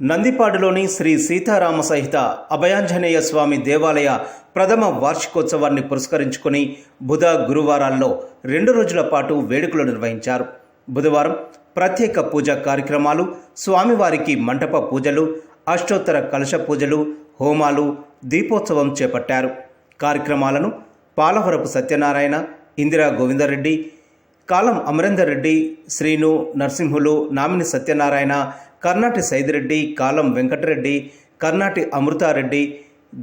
నందిపాడులోని శ్రీ సీతారామ సహిత అభయాంజనేయ స్వామి దేవాలయ ప్రథమ వార్షికోత్సవాన్ని పురస్కరించుకొని బుధ గురువారాల్లో రెండు రోజుల పాటు వేడుకలు నిర్వహించారు. బుధవారం ప్రత్యేక పూజా కార్యక్రమాలు స్వామివారికి మంటప పూజలు అష్టోత్తర కలశ పూజలు హోమాలు దీపోత్సవం చేపట్టారు. కార్యక్రమాలను పాలవరపు సత్యనారాయణ ఇందిరా గోవిందరెడ్డి కాలం అమరేందర్ రెడ్డి శ్రీను నరసింహులు నామిని సత్యనారాయణ కర్ణాటి సైదిరెడ్డి కాలం వెంకటరెడ్డి కర్ణాటి అమృతారెడ్డి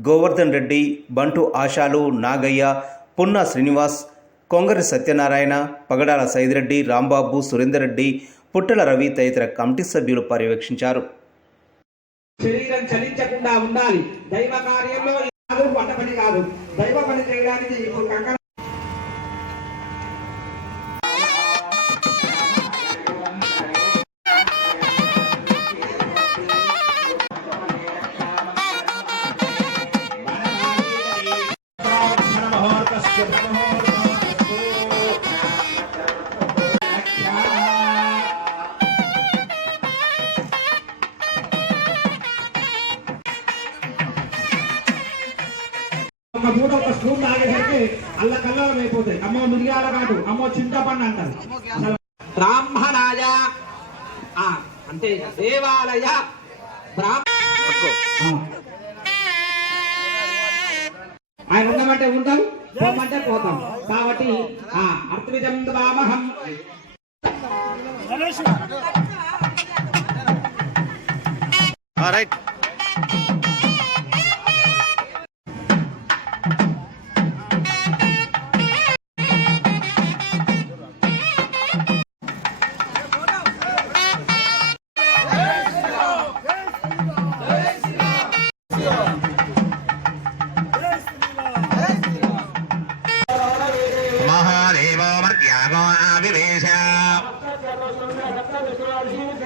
గోవర్ధన్ రెడ్డి బంటు ఆశాలు నాగయ్య పున్నా శ్రీనివాస్ కొంగరి సత్యనారాయణ పగడాల సైదిరెడ్డి రాంబాబు సురేందర్ రెడ్డి పుట్టల రవి తదితర కమిటీ సభ్యులు పర్యవేక్షించారు. శరీరం చలించకుండా ఉండాలి. దైవ కార్యంలో కాదు పని కాదు. దైవ పని చేయడానికి ఇప్పుడు కంకణ ఒక మూట ఒక స్పూన్ తాగేసరికి అల్ల కల్లోలం అయిపోతాయి. అమ్మో మిరియాల కాదు అమ్మో చింతపండు అంటారు. అసలు బ్రాహ్మణాయ ఆ, అంటే దేవాలయ. ఆయన ఉండమంటే ఉంటాం పోమంటే పోతాం. కాబట్టి ఆ అర్థవిధం వామహం. రైట్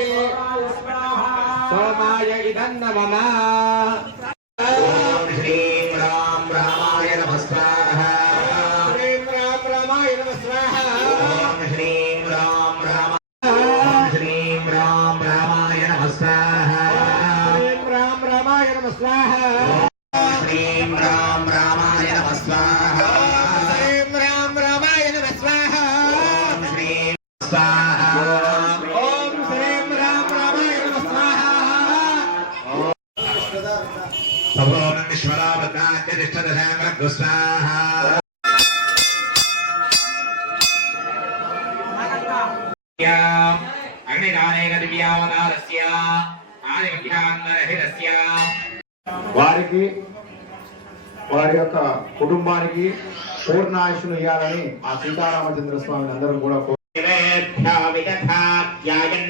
చత్వారి సోమాయ ఇదన్న स्वाहा अग्निदानेन दिव्यावतारस्य आदिमध्यान्नरहितस्य వారికి వారి యొక్క కుటుంబానికి పూర్ణాయుషును ఇవ్వాలని ఆ సీతారామచంద్ర స్వామిని అందరం కూడా కో- विकथाध्यायन्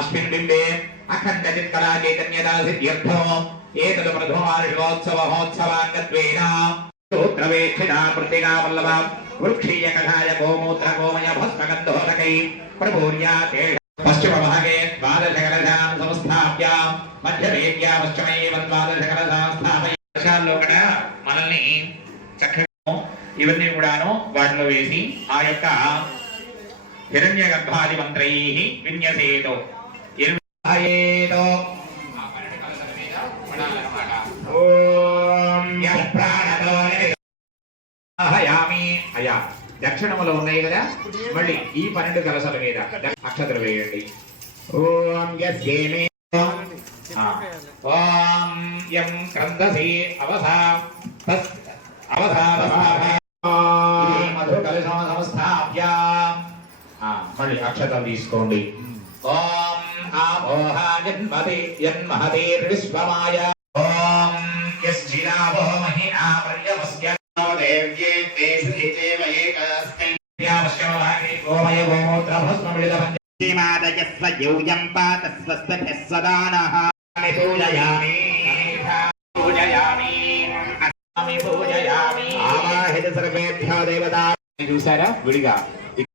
अस्मिन् बिम्बे अखण्डचित्कला चैतन्यता सिद्ध्यर्थो एतद् प्रथमार्षोत्सव महोत्सवाङ्गत्वेन सूत्रवेक्षिणा प्रतिगा वल्लभा वृक्षीय कषाय गोमूत्र गोमय भस्मगन्धोदकै प्रभूर्या पश्चिमभागे द्वादशकलशां संस्थाप्य మధ్యవేద్యా పశ్చిమై వద్వాదశకలశా స్థాపయ వర్షాల్లో కూడా మనల్ని చక్కగా ఇవన్నీ కూడాను వాటిలో వేసి ఆ యొక్క హిరణ్యగర్భాదిమంత్రైః విన్యసేతో ఇర్వయేతో ఆ పన్నెండు కలశాల మీద పడాలన్నమాట. ఓం యః ప్రాణదో నిరయామి అయ్యా దక్షిణములో ఉన్నాయి కదా? మళ్ళీ ఈ పన్నెండు కలశాల మీద. అక్షతలు వేయండి ఓం యస్యేమే. ఓం యం క్రందసి అవసా. తస్ అవసా. మధు కలశం సంస్థాప్య మరి అక్షతం తీసుకోండి. ఓం ఆమోహాయన్మతి యన్మహతీర్విశ్వమాయ ఓం యశ్చిరావో మహి ఆపర్యమస్య దేవ్యే తేషు హితేమయే కాస్మై గోమయ గోమూత్ర భస్మమిళితమంజ శ్రీమాదయస్వ యూయం పాతస్వస్థ్యః సదా నః పూజయామి. పూజయామి పూజయామి. ఆవాహిత సర్వేభ్యో దేవతా. చూసారా విడిగా.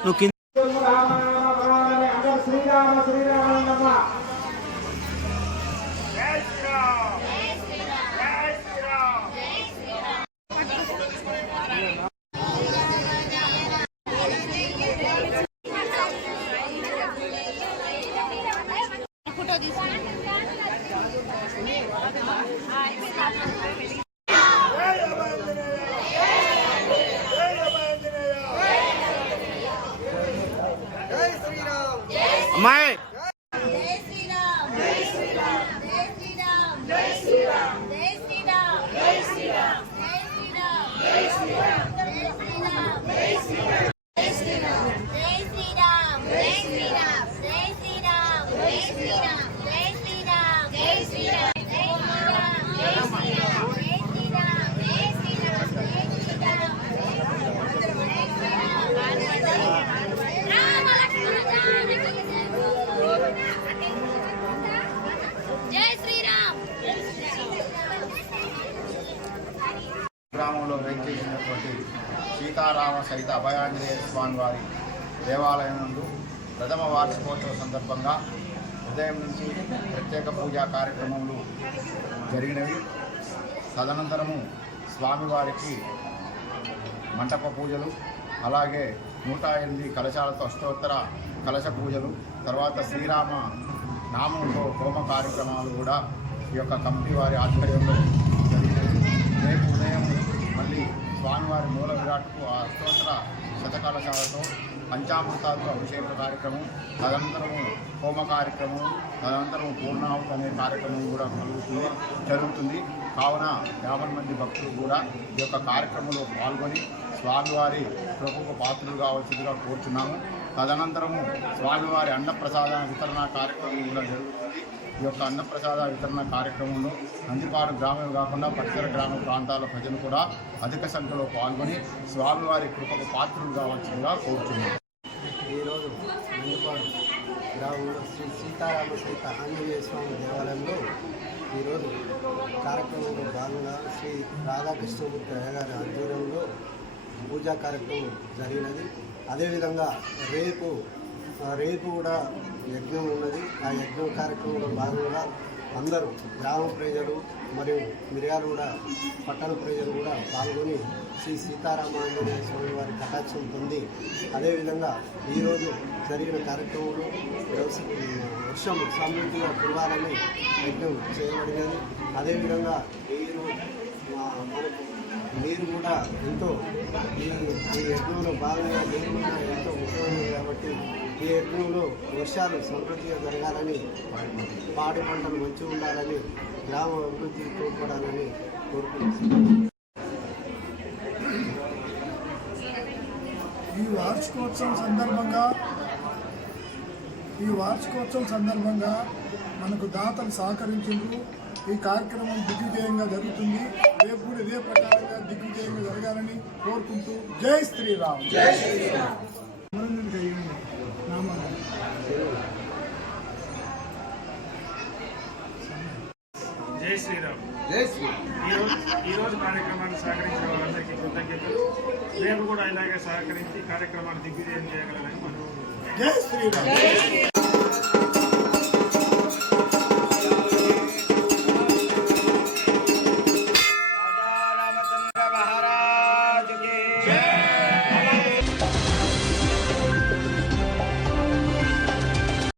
నువ్వు కింద ఫోటో తీసుకోండి Yeah. వెంచేసినటువంటి సీతారామ సహిత అభయాంజనేయ స్వామి వారి దేవాలయం నందు ప్రథమ వార్షికోత్సవ సందర్భంగా ఉదయం నుంచి ప్రత్యేక పూజా కార్యక్రమములు జరిగినవి. తదనంతరము స్వామివారికి మంటప పూజలు అలాగే నూట ఎనిమిది కలశాలతో అష్టోత్తర కలశ పూజలు తర్వాత శ్రీరామ నామంతో హోమ కార్యక్రమాలు కూడా ఈ యొక్క కమిటీ వారి ఆధ్వర్యంలో జరిగినవి. రేపు మళ్ళీ స్వామివారి మూల విరాట్కు ఆ అష్టోత్తర శతకలశాలతో పంచామృతాలు అభిషేక కార్యక్రమం తదనంతరము హోమ కార్యక్రమం తదనంతరం పూర్ణాహుతి అనే కార్యక్రమం కూడా కలుగుతుంది జరుగుతుంది. కావున యాభై మంది భక్తులు కూడా ఈ యొక్క కార్యక్రమంలో పాల్గొని స్వామివారి ప్రభుకు పాత్రలు కావాల్సిందిగా కోరుచున్నాము. తదనంతరము స్వామివారి అన్నప్రసాద వితరణ కార్యక్రమం కూడా జరుగుతుంది ఈ యొక్క అన్నప్రసాద వితరణ కార్యక్రమంలో నందిపాడు గ్రామం కాకుండా పరిసర గ్రామ ప్రాంతాల ప్రజలు కూడా అధిక సంఖ్యలో పాల్గొని స్వామివారి కృపకు పాత్రలు కావాల్సిందిగా కోరుచున్నాము ఈరోజు నందిపాడు గ్రామంలో శ్రీ సీతారామ సైత ఆంజనేయ స్వామి దేవాలయంలో ఈరోజు కార్యక్రమంలో భాగంగా శ్రీ రాధాకృష్ణమూర్తి అయ్యగారి ఆధ్వర్యంలో పూజా కార్యక్రమం జరిగినది. అదేవిధంగా రేపు రేపు కూడా యజ్ఞం ఉన్నది. ఆ యజ్ఞం కార్యక్రమంలో భాగంగా అందరూ గ్రామ ప్రజలు మరియు మిర్యాలగూడ పట్టణ ప్రజలు కూడా పాల్గొని శ్రీ సీతారామాంజనేయ స్వామి వారి కటాక్షం పొంది అదేవిధంగా ఈరోజు జరిగిన కార్యక్రమంలో వర్షం సమృద్ధిగా కురవాలని యజ్ఞం చేయబడినది. అదేవిధంగా ఈ మీరు కూడా ఎంతో ఈ ఈ యజ్ఞంలో భాగంగా మీరు కూడా ఎంతో ముఖ్యమైనది కాబట్టి ఈ యజ్ఞంలో వర్షాలు సమృద్ధిగా జరగాలని పాడి పంటలు మంచి ఉండాలని గ్రామ అభివృద్ధి తోడ్పడాలని కోరుకుంటున్నాను. ఈ వార్షికోత్సవం సందర్భంగా ఈ వార్షికోత్సవం సందర్భంగా మనకు దాతలు సహకరించారు ఈ కార్యక్రమం దిగ్విజయంగా జరుగుతుంది. రేపు కూడా ఇదే ప్రకారంగా దిగ్విజయంగా జరగాలని కోరుకుంటూ జై శ్రీరామ్. జై శ్రీరామ్. జై శ్రీరామ్. ఈరోజు ఈరోజు కార్యక్రమాన్ని సహకరించిన వారందరికీ కృతజ్ఞతలు. రేపు కూడా ఇలాగే సహకరించి కార్యక్రమాన్ని దిగ్విజయం చేయగలరని మనం జై శ్రీరామ్.